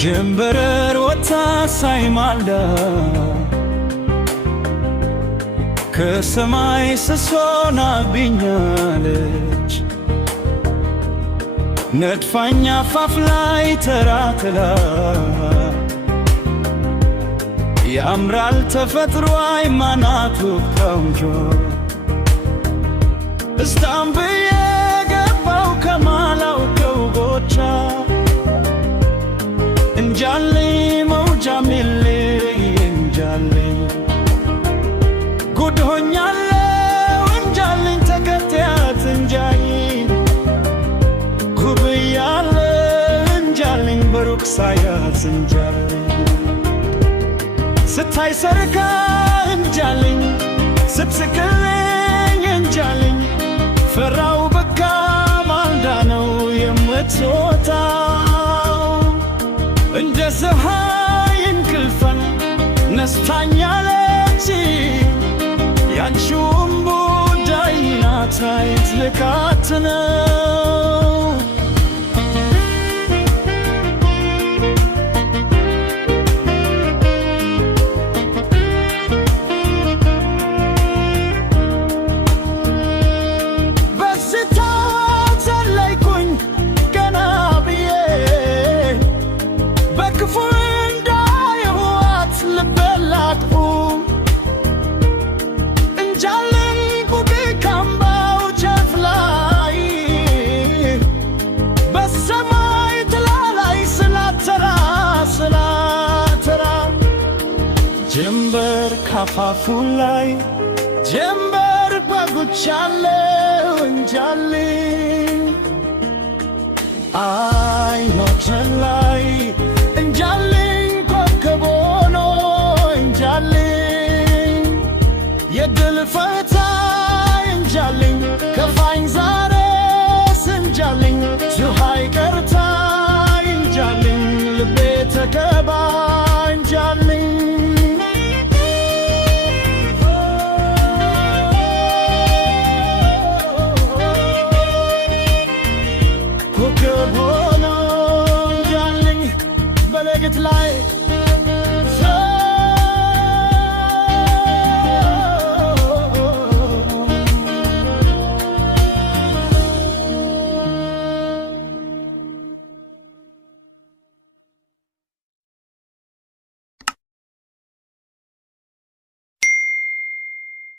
ጀንበር ወጥታ ሳይማልዳ ከሰማይ ስሶና ብኛለች ነድፋኛ አፋፍ ላይ ተራትላ ያምራል ተፈጥሮ ሃይማኖቱ ቆንጆ እስታምብዬ ገባው ከማላውቀው ጎቻ እንጃልኝ መውጃ ሚለይ እንጃልኝ ጉድ ሆኛለሁ እንጃልኝ ተከታያት እንጃኝ ጉብያለሁ እንጃልኝ በሩቅ ሳያት እንጃልኝ ስታይ ሰርካ እንጃልኝ ስትስቅልኝ እንጃልኝ ፈራው በካ ማልዳ ነው የምትወጣው እንደ ፀሐይ እንቅልፏን ነስታኛለች ያንቺውም ጉዳይ ናት አይትልካት ነው ጀንበር ካፋፉ ላይ ጀንበር ጓጉቻለሁ እንጃልኝ አይኖች ላይ እንጃልኝ ኮከብ ሆኖ እንጃልኝ የድል ፈታ እንጃልኝ ከፋኝ ዛሬስ እንጃልኝ ፀሐይ ቀርታ እንጃልኝ ልቤ ተከባ እንጃልኝ ኮከብ ሆኖ እንጃልኝ በሌሊት ላይ